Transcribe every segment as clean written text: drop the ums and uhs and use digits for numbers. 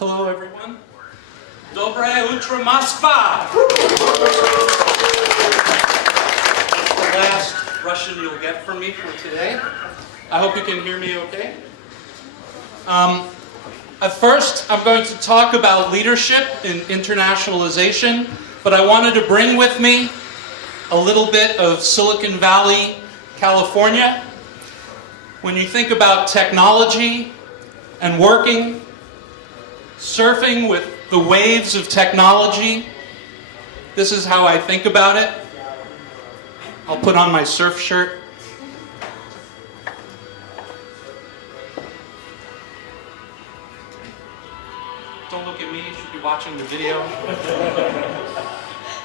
Hello, everyone. Dobre Utra Moskva! That's the last Russian you'll get from me for today. I hope you can hear me okay. At first, I'm going to talk about leadership in internationalization, but I wanted to bring with me a little bit of Silicon Valley, California. When you think about technology and working, surfing with the waves of technology, this is how I think about it. I'll put on my surf shirt. Don't look at me, you should be watching the video.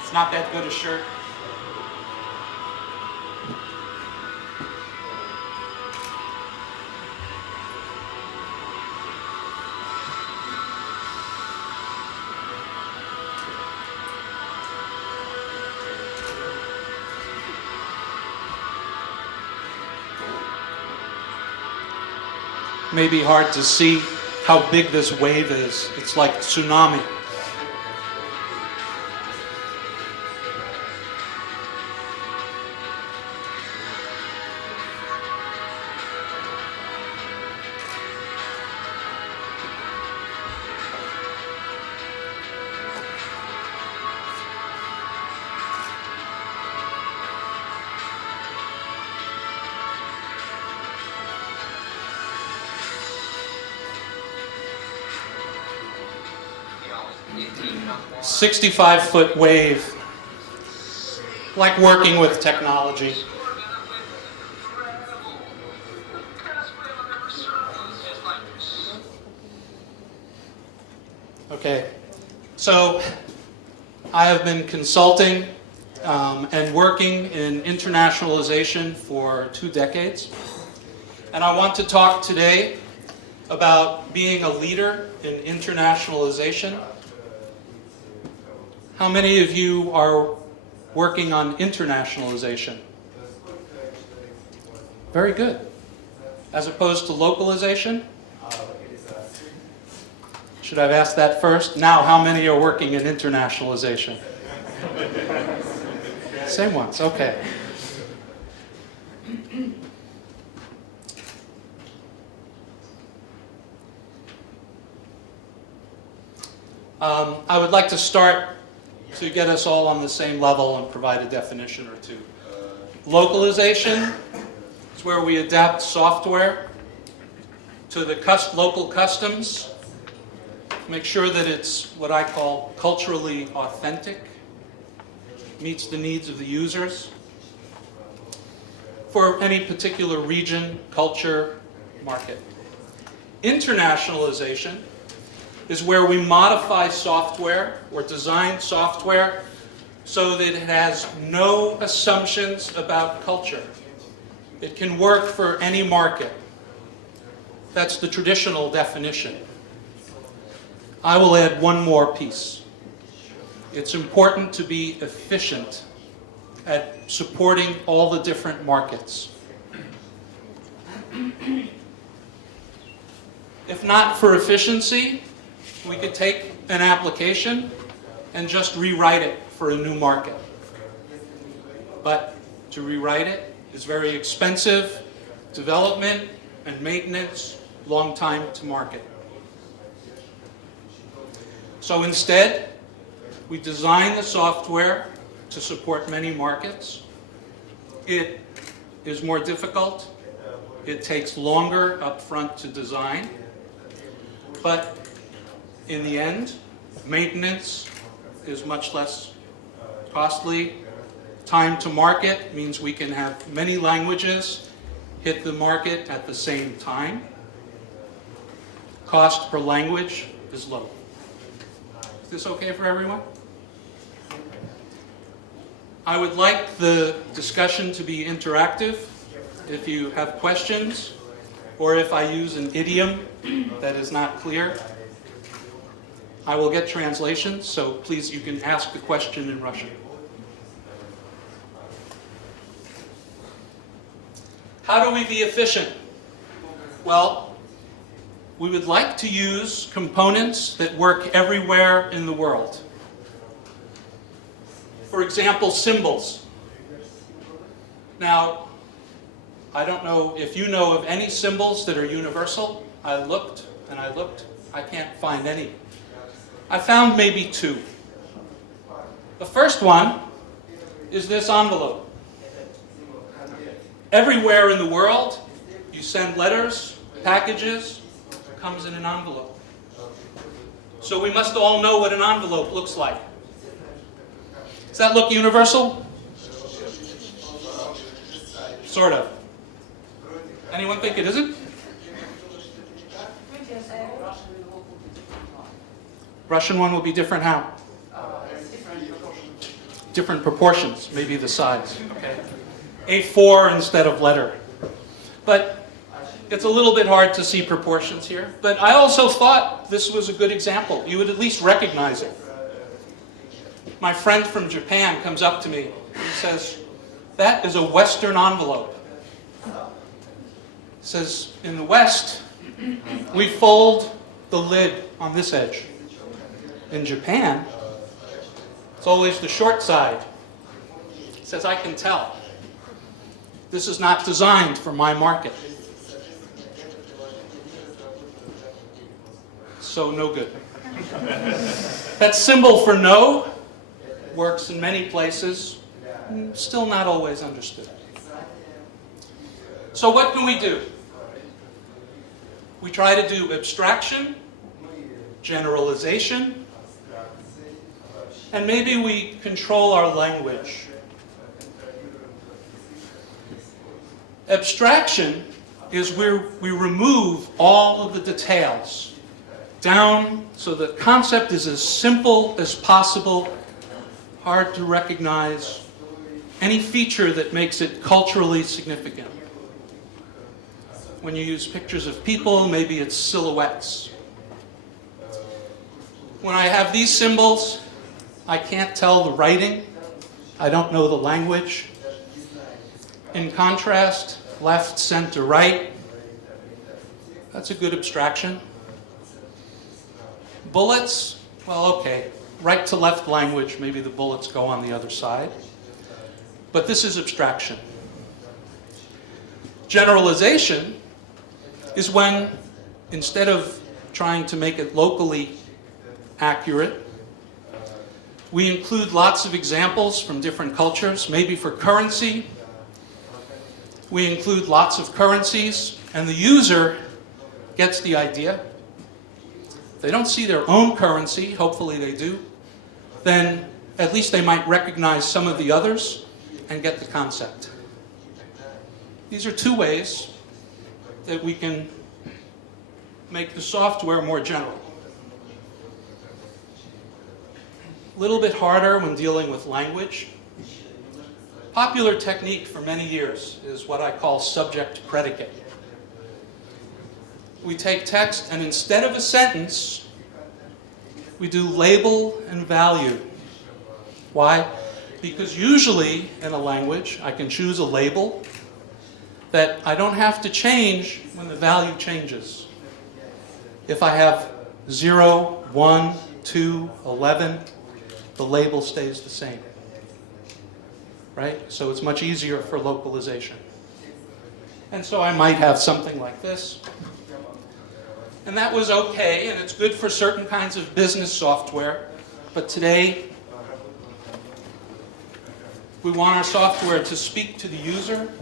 It's not that good a shirt. May be hard to see how big this wave is. It's like tsunami. A 65-foot wave, like working with technology. Okay, so I have been consulting and working in internationalization for 2 decades, and I want to talk today about being a leader in internationalization. How many of you are working on internationalization? Very good. As opposed to localization? Should I have asked that first? Now, how many are working in internationalization? Same ones, okay. I would like to start to get us all on the same level and provide a definition or two. Localization is where we adapt software to the local customs, make sure that it's what I call culturally authentic, meets the needs of the users for any particular region, culture, market. Internationalization is where we modify software or design software so that it has no assumptions about culture. It can work for any market. That's the traditional definition. I will add one more piece. It's important to be efficient at supporting all the different markets. If not for efficiency, we could take an application and just rewrite it for a new market. But to rewrite it is very expensive, development and maintenance, long time to market. So instead, we design the software to support many markets. It is more difficult. It takes longer upfront to design. But in the end, maintenance is much less costly. Time to market means we can have many languages hit the market at the same time. Cost per language is low. Is this okay for everyone? I would like the discussion to be interactive. If you have questions, or if I use an idiom that is not clear, I will get translations, so please, you can ask the question in Russian. How do we be efficient? Well, we would like to use components that work everywhere in the world. For example, symbols. Now, I don't know if you know of any symbols that are universal. I looked and I looked. I can't find any. I found maybe two. The first one is this envelope. Everywhere in the world, you send letters, packages, it comes in an envelope. So we must all know what an envelope looks like. Does that look universal? Sort of. Anyone think it isn't? Russian one will be different how? Different proportions, maybe the size. Okay. A4 instead of letter. But it's a little bit hard to see proportions here. But I also thought this was a good example. You would at least recognize it. My friend from Japan comes up to me and says, "That is a Western envelope." He says, "In the West, we fold the lid on this edge. In Japan, it's always the short side." He says, "I can tell. This is not designed for my market." So no good. That symbol for no works in many places, still not always understood. So what can we do? We try to do abstraction, generalization, and maybe we control our language. Abstraction is where we remove all of the details down so the concept is as simple as possible, hard to recognize, any feature that makes it culturally significant. When you use pictures of people, maybe it's silhouettes. When I have these symbols, I can't tell the writing. I don't know the language. In contrast, left, center, right. That's a good abstraction. Bullets, well, okay. Right to left language, maybe the bullets go on the other side. But this is abstraction. Generalization is when, instead of trying to make it locally accurate, we include lots of examples from different cultures. Maybe for currency, we include lots of currencies, and the user gets the idea. They don't see their own currency, hopefully they do, then at least they might recognize some of the others and get the concept. These are two ways that we can make the software more general. A little bit harder when dealing with language. Popular technique for many years is what I call subject-predicate. We take text and instead of a sentence, we do label and value. Why? Because usually in a language, I can choose a label that I don't have to change when the value changes. If I have 0, 1, 2, 11, the label stays the same. Right? So it's much easier for localization. And so I might have something like this. And that was okay, and it's good for certain kinds of business software. But today, we want our software to speak to the user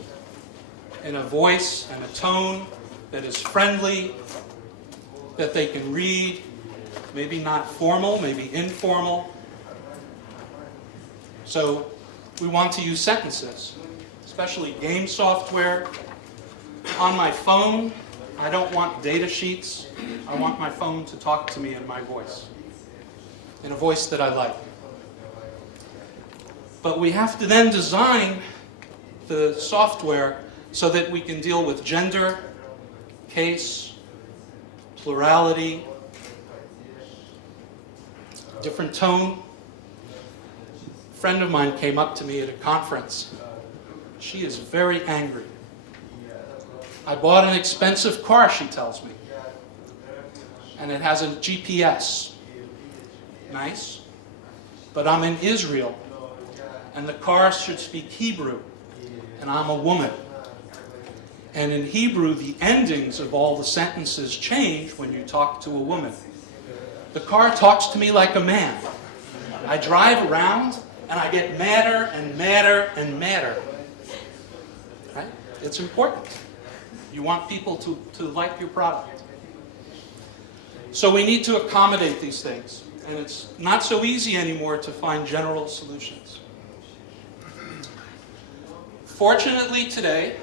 in a voice and a tone that is friendly, that they can read, maybe not formal, maybe informal. So we want to use sentences, especially game software. On my phone, I don't want data sheets. I want my phone to talk to me in my voice, in a voice that I like. But we have to then design the software so that we can deal with gender, case, plurality, different tone. A friend of mine came up to me at a conference. She is very angry. I bought an expensive car, she tells me. and it has a GPS. Nice. But I'm in Israel, and the car should speak Hebrew, and I'm a woman. And in Hebrew, the endings of all the sentences change when you talk to a woman. The car talks to me like a man. I drive around, and I get madder and madder and madder. Right? It's important. You want people to like your product. So we need to accommodate these things. And it's not so easy anymore to find general solutions. Fortunately today,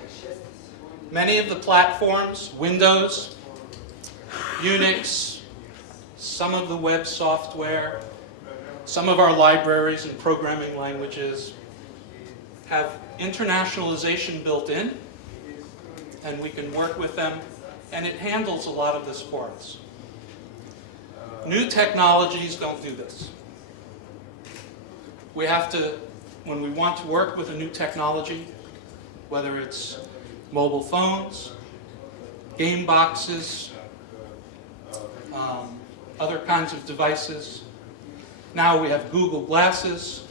many of the platforms, Windows, Unix, some of the web software, some of our libraries and programming languages have internationalization built in, and we can work with them, and it handles a lot of this for us. New technologies don't do this. We have to, when we want to work with a new technology, whether it's mobile phones, game boxes, other kinds of devices. Now we have Google Glasses,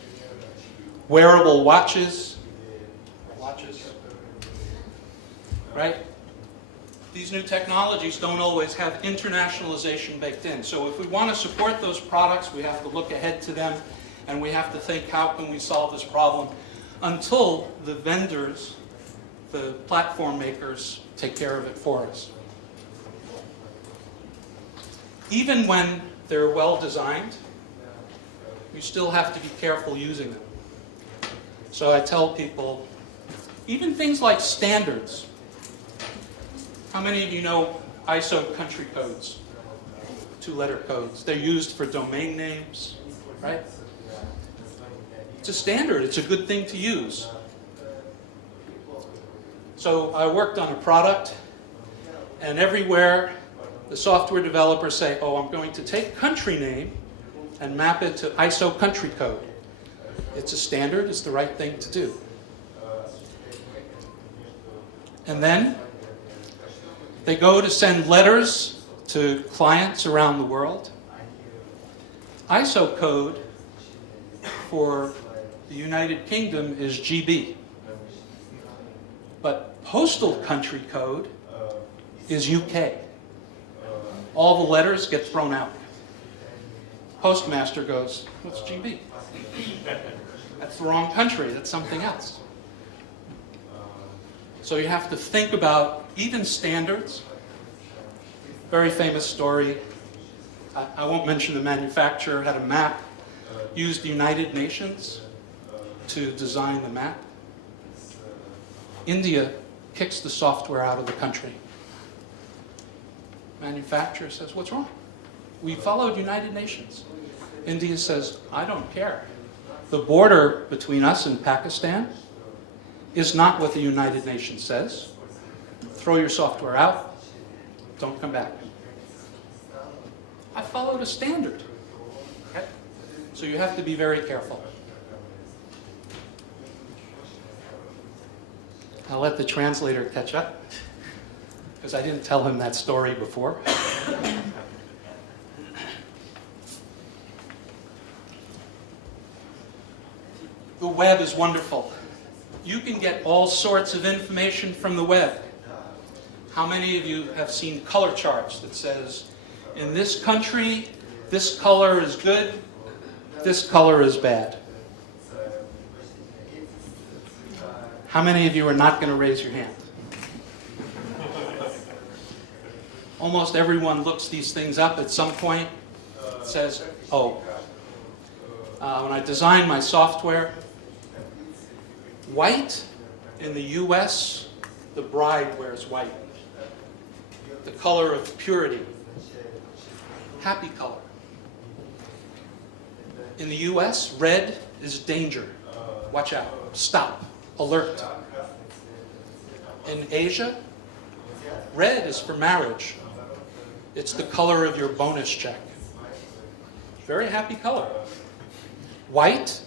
wearable watches, right? These new technologies don't always have internationalization baked in. So if we want to support those products, we have to look ahead to them, and we have to think, how can we solve this problem until the vendors, the platform makers, take care of it for us. Even when they're well designed, you still have to be careful using them. So I tell people, even things like standards. How many of you know ISO country codes? 2-letter codes. They're used for domain names, right? It's a standard. It's a good thing to use. So I worked on a product, and everywhere the software developers say, oh, I'm going to take country name and map it to ISO country code. It's a standard. It's the right thing to do. And then they go to send letters to clients around the world. ISO code for the United Kingdom is GB. But postal country code is UK. All the letters get thrown out. Postmaster goes, what's GB? That's the wrong country. That's something else. So you have to think about even standards. Very famous story. I won't mention the manufacturer, had a map, used the United Nations to design the map. India kicks the software out of the country. Manufacturer says, what's wrong? We followed United Nations. India says, I don't care. The border between us and Pakistan is not what the United Nations says. Throw your software out. Don't come back. I followed a standard. Okay? So you have to be very careful. I'll let the translator catch up, because I didn't tell him that story before. The web is wonderful. You can get all sorts of information from the web. How many of you have seen color charts that says, in this country, this color is good, this color is bad? How many of you are not going to raise your hand? Almost everyone looks these things up at some point. It says, oh, when I designed my software, white in the US, the bride wears white. The color of purity. Happy color. In the US, red is danger. Watch out. Stop. Alert. In Asia, red is for marriage. It's the color of your bonus check. Very happy color. White,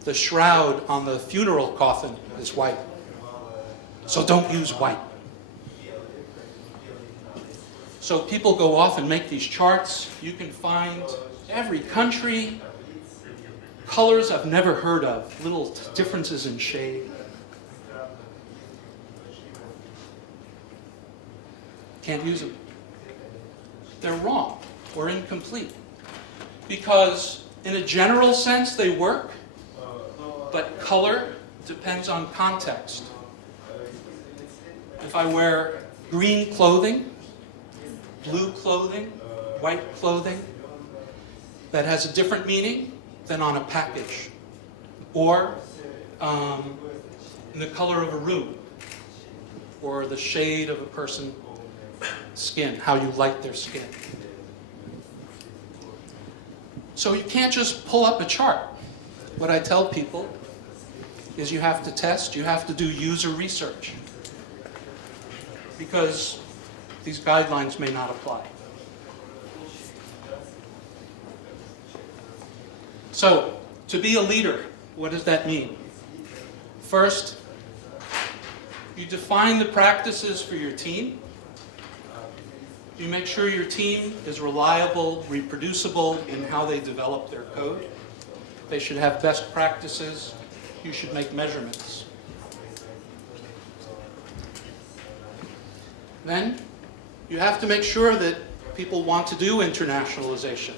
the shroud on the funeral coffin is white. So don't use white. So people go off and make these charts. You can find every country, colors I've never heard of, little differences in shade. Can't use them. They're wrong or incomplete. Because in a general sense they work, but color depends on context. If I wear green clothing, blue clothing, white clothing, that has a different meaning than on a package. Or in the color of a room, or the shade of a person's skin, how you light their skin. So you can't just pull up a chart. What I tell people is you have to test, you have to do user research. Because these guidelines may not apply. So, to be a leader, what does that mean? First, you define the practices for your team. You make sure your team is reliable, reproducible in how they develop their code. They should have best practices. You should make measurements. Then, you have to make sure that people want to do internationalization.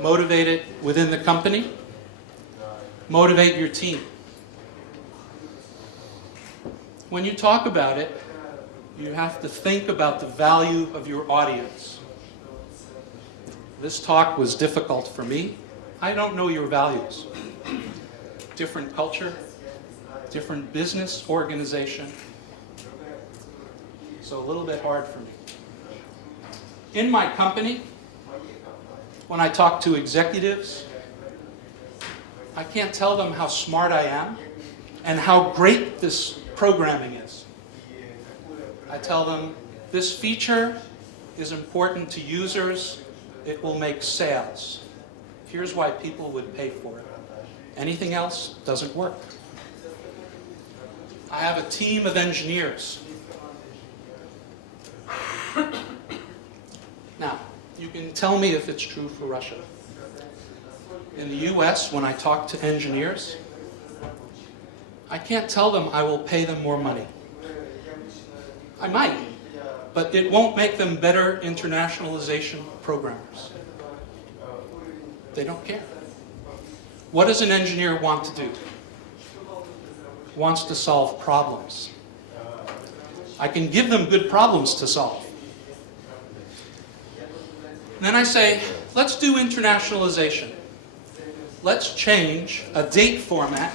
Motivate it within the company. Motivate your team. When you talk about it, you have to think about the value of your audience. This talk was difficult for me. I don't know your values. Different culture, different business organization. So a little bit hard for me. In my company, when I talk to executives, I can't tell them how smart I am and how great this programming is. I tell them, this feature is important to users. It will make sales. Here's why people would pay for it. Anything else doesn't work. I have a team of engineers. Now, you can tell me if it's true for Russia. In the US, when I talk to engineers, I can't tell them I will pay them more money. I might, but it won't make them better internationalization programmers. They don't care. What does an engineer want to do? He wants to solve problems. I can give them good problems to solve. And then I say, let's do internationalization. Let's change a date format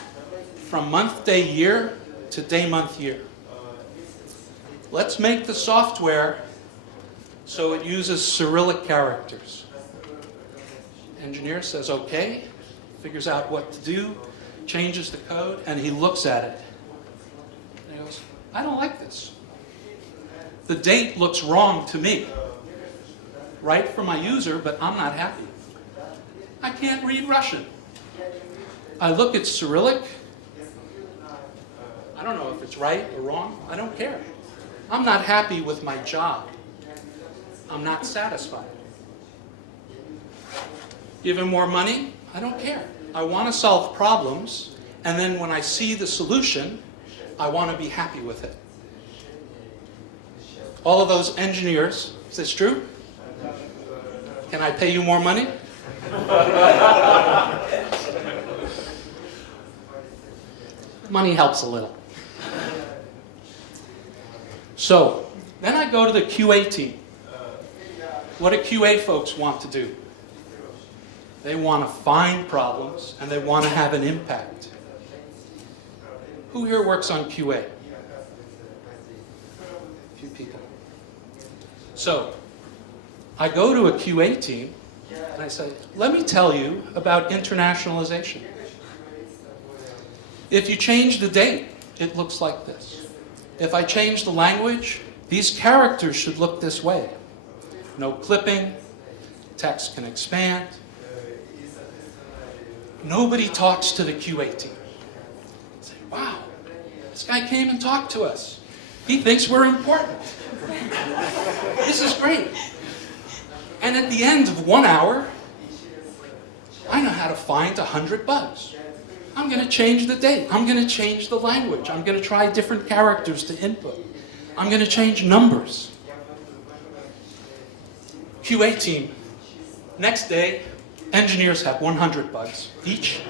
from month, day, year to day, month, year. Let's make the software so it uses Cyrillic characters. Engineer says, okay, figures out what to do, changes the code, and he looks at it. And he goes, I don't like this. The date looks wrong to me. Right for my user, but I'm not happy. I can't read Russian. I look at Cyrillic. I don't know if it's right or wrong. I don't care. I'm not happy with my job. I'm not satisfied. Give him more money? I don't care. I want to solve problems, and then when I see the solution, I want to be happy with it. All of those engineers, is this true? Can I pay you more money? Money helps a little. So, then I go to the QA team. What do QA folks want to do? They want to find problems and they want to have an impact. Who here works on QA? A few people. So, I go to a QA team and I say, let me tell you about internationalization. If you change the date, it looks like this. If I change the language, these characters should look this way. No clipping, text can expand. Nobody talks to the QA team. Say, wow, this guy came and talked to us. He thinks we're important. This is great. And at the end of 1 hour, I know how to find 100 bugs. I'm going to change the date. I'm going to change the language. I'm going to try different characters to input. I'm going to change numbers. QA team. Next day, engineers have 100 bugs each.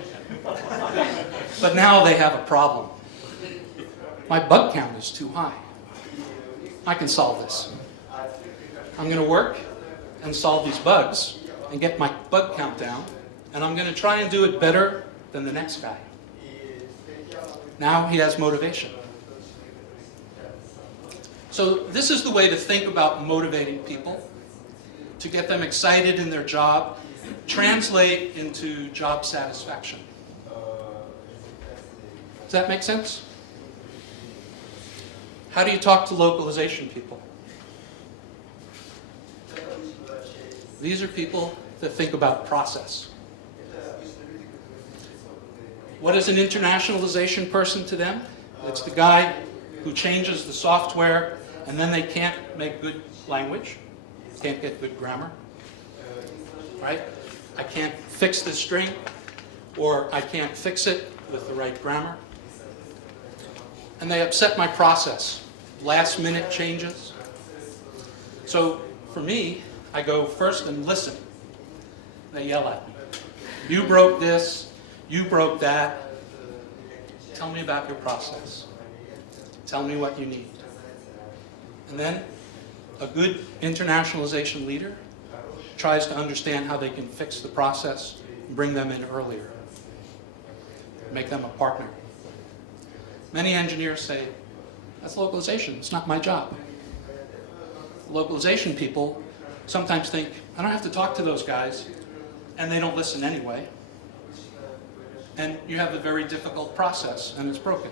But now they have a problem. My bug count is too high. I can solve this. I'm going to work and solve these bugs and get my bug count down, and I'm going to try and do it better than the next guy. Now he has motivation. So this is the way to think about motivating people, to get them excited in their job, translate into job satisfaction. Does that make sense? How do you talk to localization people? These are people that think about process. What is an internationalization person to them? It's the guy who changes the software and then they can't make good language, can't get good grammar, right? I can't fix this string, or I can't fix it with the right grammar. And they upset my process. Last minute changes. So for me, I go first and listen. They yell at me. You broke this, you broke that. Tell me about your process. Tell me what you need. And then a good internationalization leader tries to understand how they can fix the process and bring them in earlier. Make them a partner. Many engineers say, that's localization, it's not my job. Localization people sometimes think, I don't have to talk to those guys, and they don't listen anyway. And you have a very difficult process, and it's broken.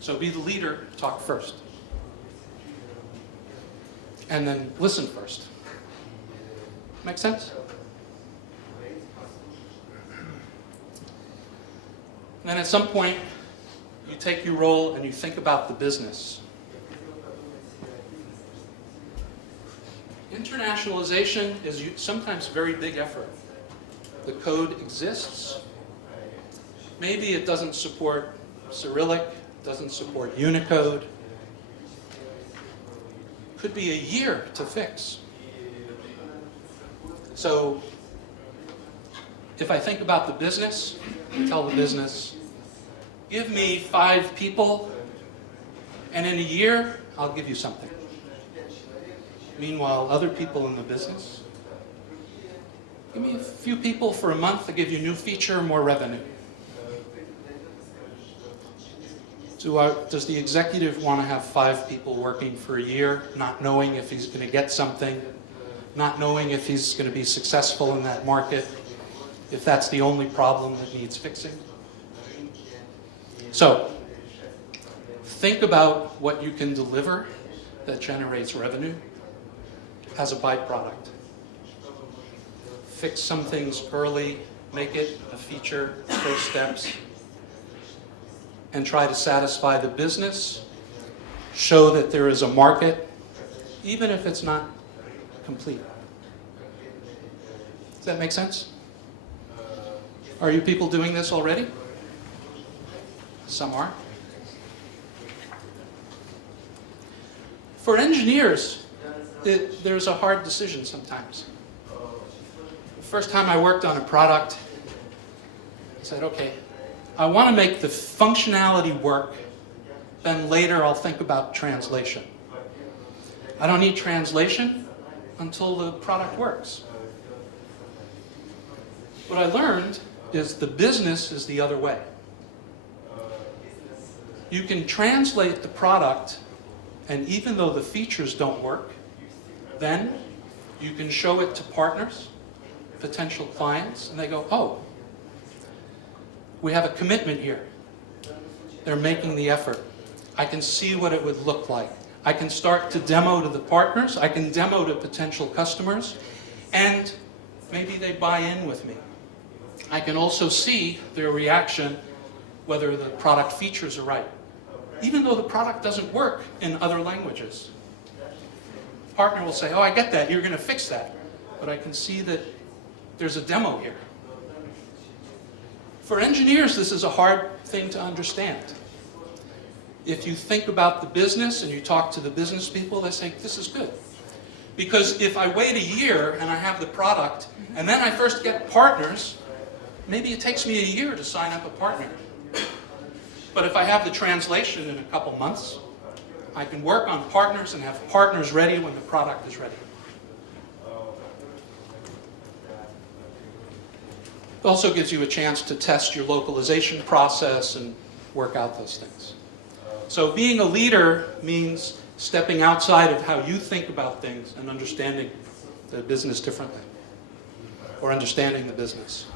So be the leader, talk first. And then listen first. Make sense? And then at some point, you take your role and you think about the business. Internationalization is sometimes a very big effort. The code exists. Maybe it doesn't support Cyrillic, doesn't support Unicode. Could be a year to fix. So if I think about the business, I tell the business, give me 5 people, and in a year, I'll give you something. Meanwhile, other people in the business, give me a few people for a month to give you a new feature, more revenue. Does the executive want to have 5 people working for a year, not knowing if he's going to get something, not knowing if he's going to be successful in that market, if that's the only problem that needs fixing? So, think about what you can deliver that generates revenue as a byproduct. Fix some things early, make it a feature, first steps, and try to satisfy the business, show that there is a market, even if it's not complete. Does that make sense? Are you people doing this already? Some are. For engineers, there's a hard decision sometimes. The first time I worked on a product, I said, okay, I want to make the functionality work, then later I'll think about translation. I don't need translation until the product works. What I learned is the business is the other way. You can translate the product, and even though the features don't work, then you can show it to partners, potential clients, and they go, oh, we have a commitment here. They're making the effort. I can see what it would look like. I can start to demo to the partners. I can demo to potential customers. And maybe they buy in with me. I can also see their reaction, whether the product features are right. Even though the product doesn't work in other languages. Partner will say, oh, I get that. You're going to fix that. but I can see that there's a demo here. For engineers, this is a hard thing to understand. If you think about the business and you talk to the business people, they say, this is good. Because if I wait a year and I have the product, and then I first get partners, maybe it takes me a year to sign up a partner. But if I have the translation in a couple months, I can work on partners and have partners ready when the product is ready. It also gives you a chance to test your localization process and work out those things. So being a leader means stepping outside of how you think about things and understanding the business differently, or understanding the business.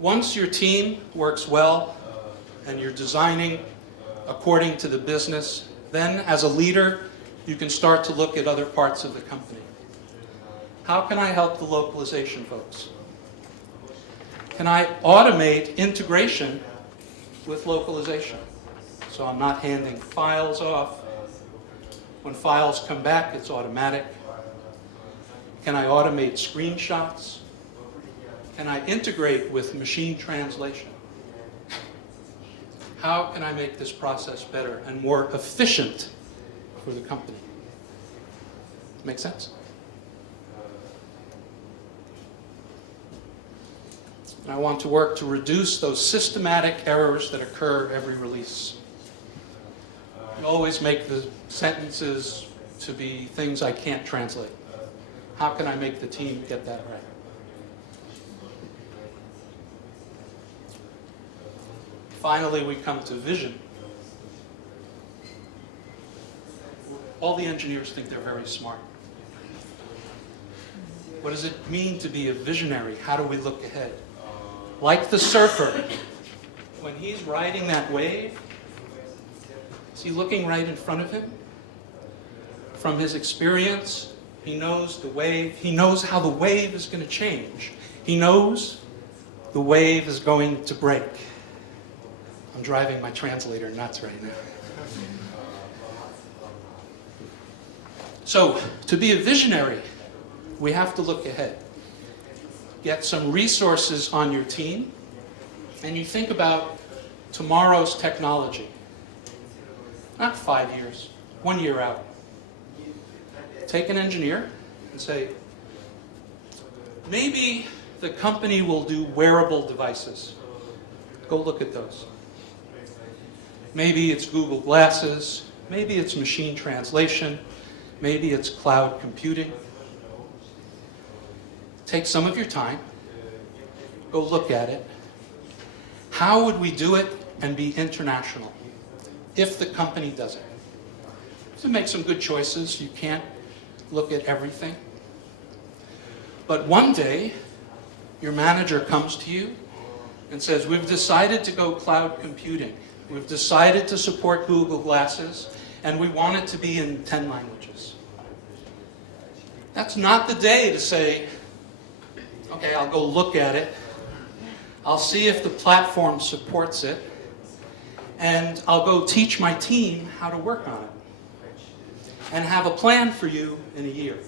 Once your team works well and you're designing according to the business, then as a leader, you can start to look at other parts of the company. How can I help the localization folks? Can I automate integration with localization? So I'm not handing files off. When files come back, it's automatic. Can I automate screenshots? Can I integrate with machine translation? How can I make this process better and more efficient for the company? Make sense? And I want to work to reduce those systematic errors that occur every release. I always make the sentences to be things I can't translate. How can I make the team get that right? Finally, we come to vision. All the engineers think they're very smart. What does it mean to be a visionary? How do we look ahead? Like the surfer, when he's riding that wave, is he looking right in front of him? From his experience, he knows the wave. He knows how the wave is going to change. He knows the wave is going to break. I'm driving my translator nuts right now. So, to be a visionary, we have to look ahead. Get some resources on your team, and you think about tomorrow's technology. Not 5 years, 1 year out. Take an engineer and say, maybe the company will do wearable devices. Go look at those. Maybe it's Google Glasses, maybe it's machine translation, maybe it's cloud computing. Take some of your time, go look at it. How would we do it and be international if the company does it? So make some good choices. You can't look at everything. But one day, your manager comes to you and says, we've decided to go cloud computing. We've decided to support Google Glasses, and we want it to be in 10 languages. That's not the day to say, okay, I'll go look at it. I'll see if the platform supports it, and I'll go teach my team how to work on it, and have a plan for you in a year.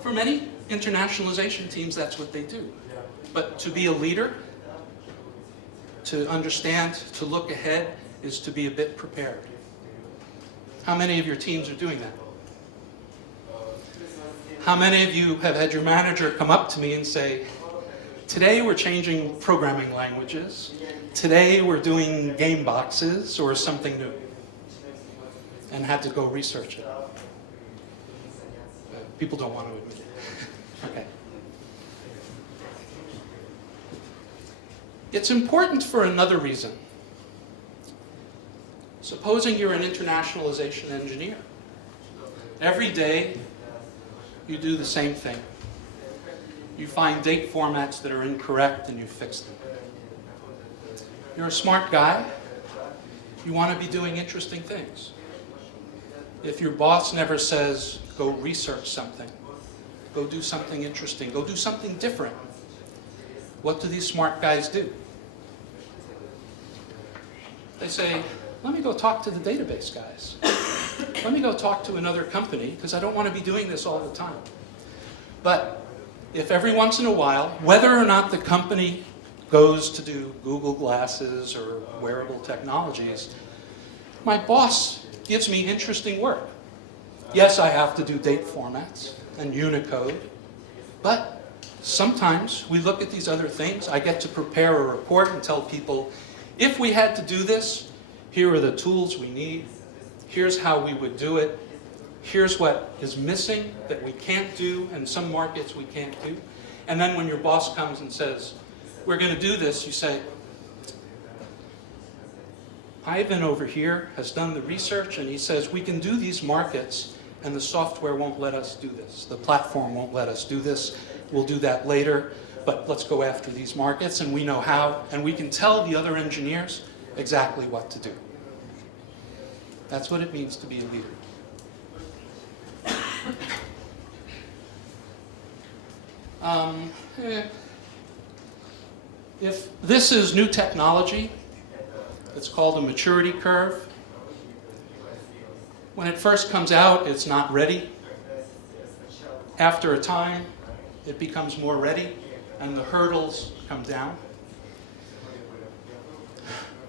For many internationalization teams, that's what they do. But to be a leader, to understand, to look ahead, is to be a bit prepared. How many of your teams are doing that? How many of you have had your manager come up to me and say, today we're changing programming languages, today we're doing game boxes or something new, and had to go research it? People don't want to admit it. Okay. It's important for another reason. Supposing you're an internationalization engineer. Every day, you do the same thing. You find date formats that are incorrect and you fix them. You're a smart guy. You want to be doing interesting things. If your boss never says, go research something, go do something interesting, go do something different, what do these smart guys do? They say, let me go talk to the database guys. Let me go talk to another company, because I don't want to be doing this all the time. But if every once in a while, whether or not the company goes to do Google Glasses or wearable technologies, my boss gives me interesting work. Yes, I have to do date formats and Unicode, but sometimes we look at these other things. I get to prepare a report and tell people, if we had to do this, here are the tools we need. Here's how we would do it. Here's what is missing that we can't do, and some markets we can't do. And then when your boss comes and says, we're going to do this, you say, Ivan over here has done the research, and he says we can do these markets, and the software won't let us do this. The platform won't let us do this. We'll do that later, but let's go after these markets, and we know how, and we can tell the other engineers exactly what to do. That's what it means to be a leader. If this is new technology, it's called a maturity curve. When it first comes out, it's not ready. After a time, it becomes more ready, and the hurdles come down.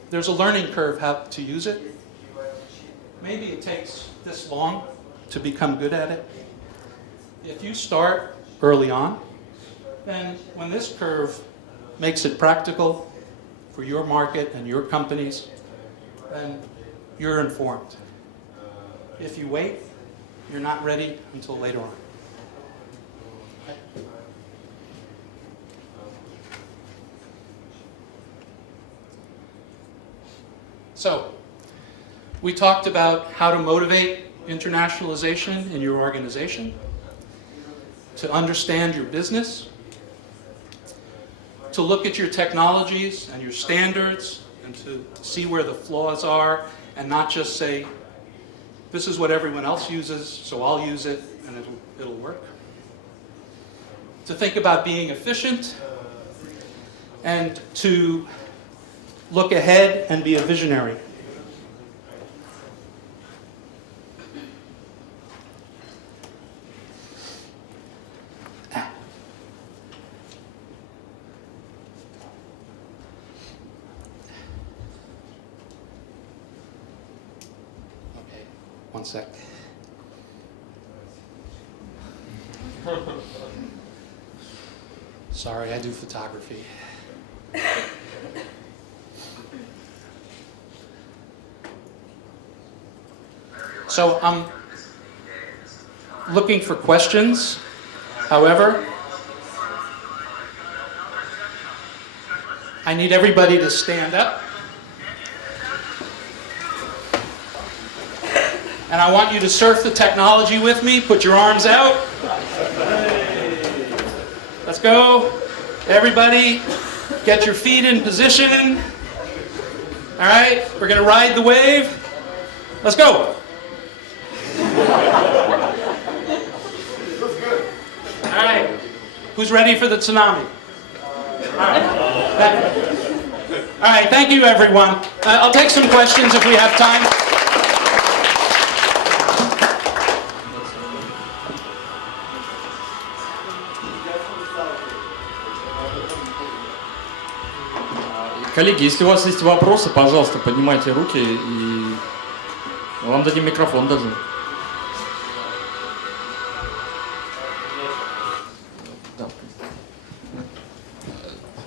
There's a learning curve how to use it. Maybe it takes this long to become good at it. If you start early on, then when this curve makes it practical for your market and your companies, then you're informed. If you wait, you're not ready until later on. So, we talked about how to motivate internationalization in your organization, to understand your business, to look at your technologies and your standards, and to see where the flaws are, and not just say, this is what everyone else uses, so I'll use it, and it'll work. To think about being efficient, and to look ahead and be a visionary. One sec. Sorry, I do photography. So I'm looking for questions. However, I need everybody to stand up. And I want you to surf the technology with me. Put your arms out. Let's go. Everybody, get your feet in position. All right, we're going to ride the wave. Let's go. All right, who's ready for the tsunami? All right, thank you, everyone. I'll take some questions if we have time. Коллеги, если у вас есть вопросы, пожалуйста, поднимайте руки, и вам дадим микрофон даже.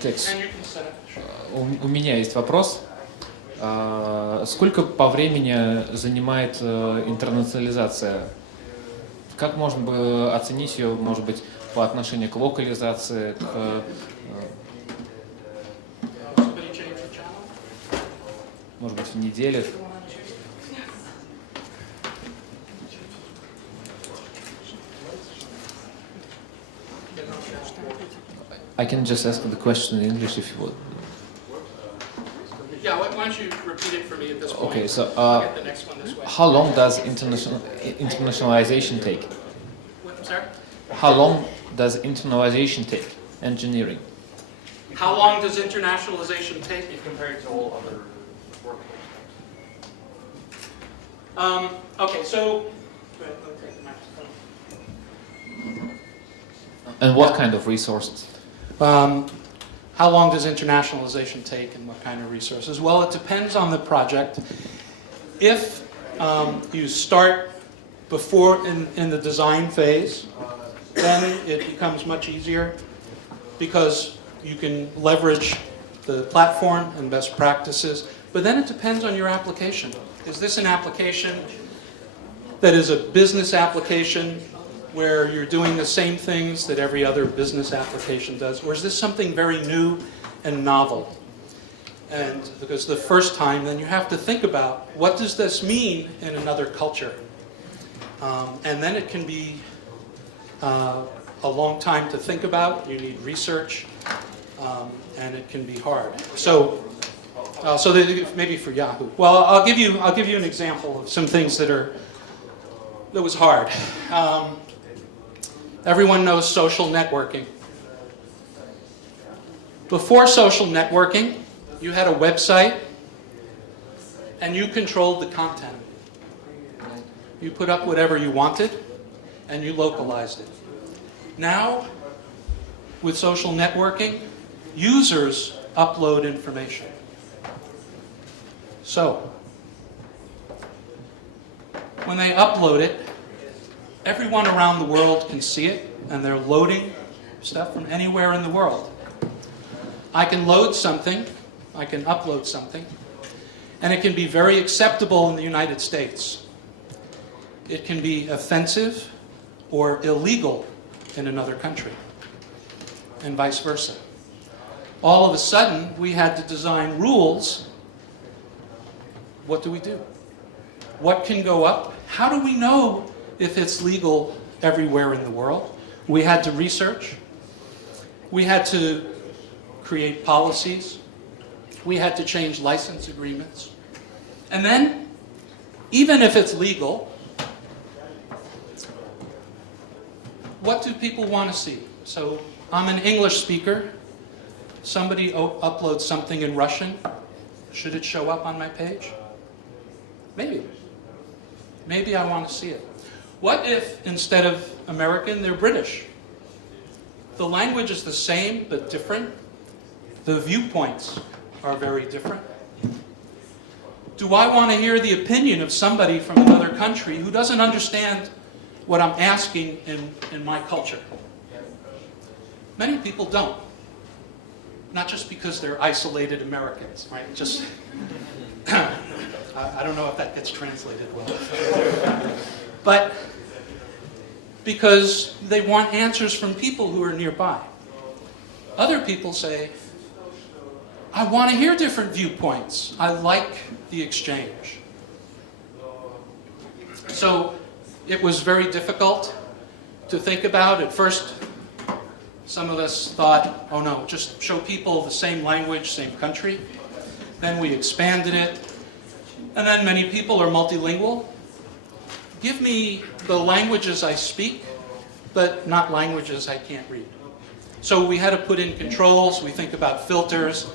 Текс, у меня есть вопрос. Сколько по времени занимает интернационализация? Как можно бы оценить ее, может быть, по отношению к локализации, к... Может быть, в неделю. I can just ask the question in English if you would. Yeah, why don't you repeat it for me at this point? Okay, so I'll get the next one this way. how long does internationalization take? What, I'm sorry? How long does internationalization take? Engineering. How long does internationalization take? Compared to all other work? Okay, so... Let me take the microphone. And what kind of resources? How long does internationalization take and what kind of resources? Well, it depends on the project. If you start before in the design phase, then it becomes much easier because you can leverage the platform and best practices. But then it depends on your application. Is this an application that is a business application where you're doing the same things that every other business application does? Or is this something very new and novel? And because the first time, then you have to think about, what does this mean in another culture? And then it can be a long time to think about. You need research, and it can be hard. So maybe for Yahoo. Well, I'll give you an example of some things that was hard. Everyone knows social networking. Before social networking, you had a website and you controlled the content. You put up whatever you wanted and you localized it. Now, with social networking, users upload information. So, when they upload it, everyone around the world can see it, and they're loading stuff from anywhere in the world. I can load something, I can upload something, and it can be very acceptable in the United States. It can be offensive or illegal in another country, and vice versa. All of a sudden, we had to design rules. What do we do? What can go up? How do we know if it's legal everywhere in the world? We had to research. We had to create policies. We had to change license agreements. And then, even if it's legal, what do people want to see? So, I'm an English speaker. Somebody uploads something in Russian. Should it show up on my page? Maybe. Maybe I want to see it. What if, instead of American, they're British? The language is the same, but different. The viewpoints are very different. Do I want to hear the opinion of somebody from another country who doesn't understand what I'm asking in my culture? Many people don't. Not just because they're isolated Americans, right? Just, I don't know if that gets translated well. But because they want answers from people who are nearby. Other people say, I want to hear different viewpoints. I like the exchange. So it was very difficult to think about. At first, some of us thought, oh no, just show people the same language, same country. Then we expanded it. And then many people are multilingual. Give me the languages I speak, but not languages I can't read. So we had to put in controls. We think about filters.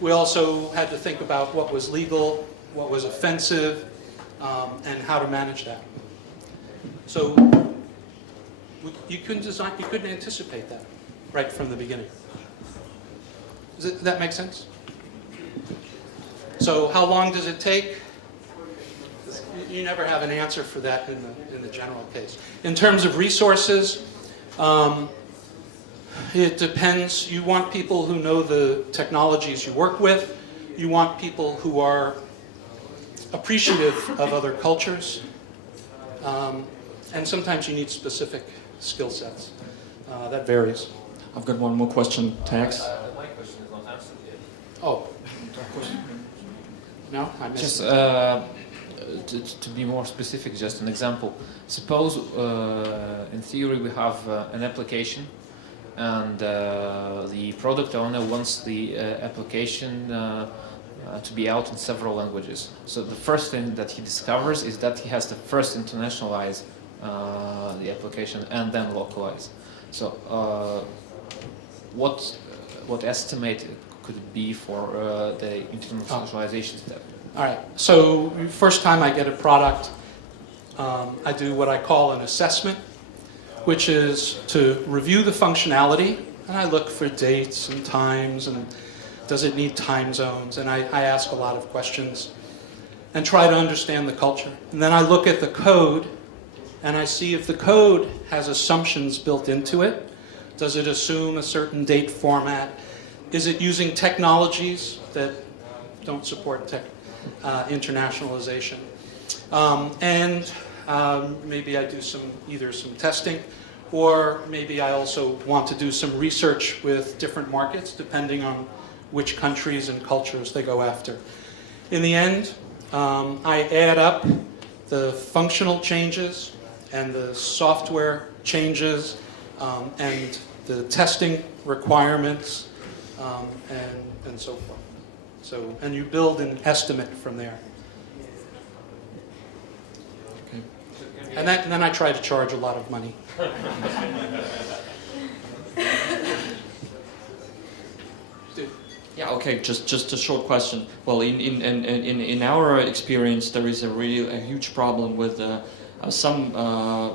We also had to think about what was legal, what was offensive, and how to manage that. So you couldn't anticipate that right from the beginning. Does that make sense? So how long does it take? You never have an answer for that in the general case. In terms of resources, it depends. You want people who know the technologies you work with. You want people who are appreciative of other cultures. And sometimes you need specific skill sets. That varies. I've got one more question. Tax. My question is not answered yet. Oh. No, I missed Just it. to be more specific, just an example. Suppose, in theory, we have an application, and the product owner wants the application to be out in several languages. So the first thing that he discovers is that he has to first internationalize the application and then localize. So what estimate could it be for the internationalization step? All right. So first time I get a product, I do what I call an assessment, which is to review the functionality, and I look for dates and times, and does it need time zones, and I ask a lot of questions and try to understand the culture. And then I look at the code, and I see if the code has assumptions built into it. Does it assume a certain date format? Is it using technologies that don't support internationalization? Maybe I do either some testing, or maybe I also want to do some research with different markets, depending on which countries and cultures they go after. In the end, I add up the functional changes and the software changes and the testing requirements and so forth. And you build an estimate from there. Okay. And then I try to charge a lot of money. Yeah, okay, just a short question. Well, in our experience, there is a huge problem with some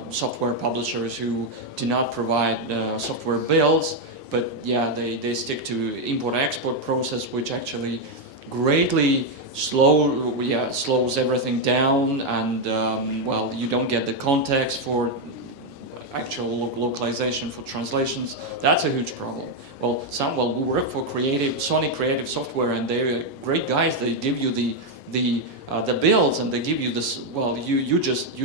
software publishers who do not provide software builds, but yeah, they stick to import-export process, which actually greatly slows everything down, and well, you don't get the context for actual localization, for translations. That's a huge problem. Well, we work for Sony Creative Software, and they're great guys. They give you the builds, and they give you this. Well, you just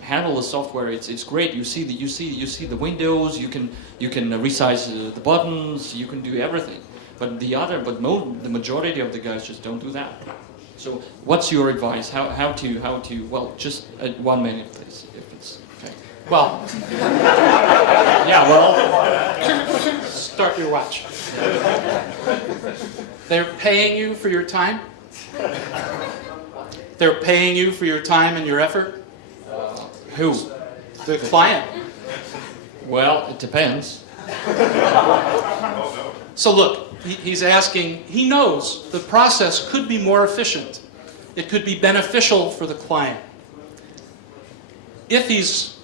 handle the software. It's great. You see the windows. You can resize the buttons. You can do everything. But the majority of the guys just don't do that. So, what's your advice? How to? Well, just 1 minute, please, if it's okay. Well, Yeah, well, start your watch. They're paying you for your time? They're paying you for your time and your effort? who? The client. Well, it depends. So look, he's asking, he knows the process could be more efficient. It could be beneficial for the client. If he's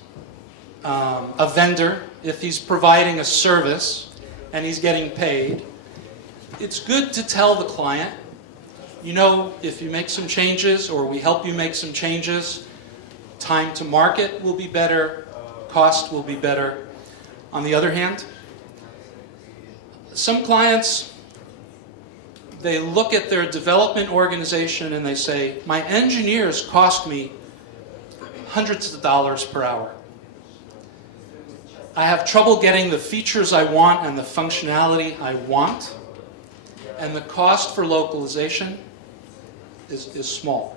a vendor, if he's providing a service and he's getting paid, it's good to tell the client, you know, if you make some changes or we help you make some changes, time to market will be better, cost will be better. On the other hand, some clients, they look at their development organization and they say, my engineers cost me hundreds of dollars per hour. I have trouble getting the features I want and the functionality I want, and the cost for localization is small.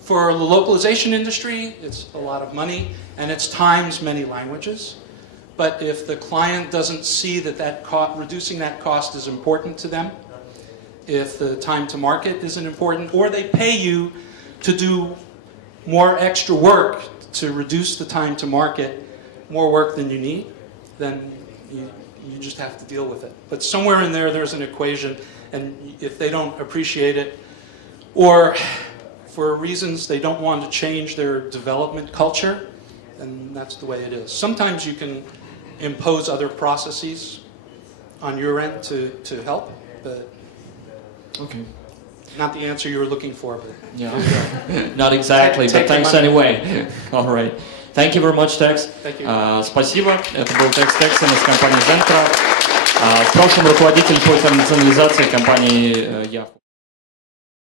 For the localization industry, it's a lot of money, and it's times many languages. But if the client doesn't see that reducing that cost is important to them, if the time to market isn't important, or they pay you to do more extra work to reduce the time to market, more work than you need, then you just have to deal with it. But somewhere in there, there's an equation, and if they don't appreciate it, or for reasons they don't want to change their development culture, then that's the way it is. Sometimes you can impose other processes on your end to help, but Okay. not the answer you were looking for. But Yeah. Not exactly, but thanks anyway. All right. Thank you very much, Tex. Thank you. Спасибо. Это был Texin из компании XenCraft. В прошлом руководитель по интернационализации компании Yahoo.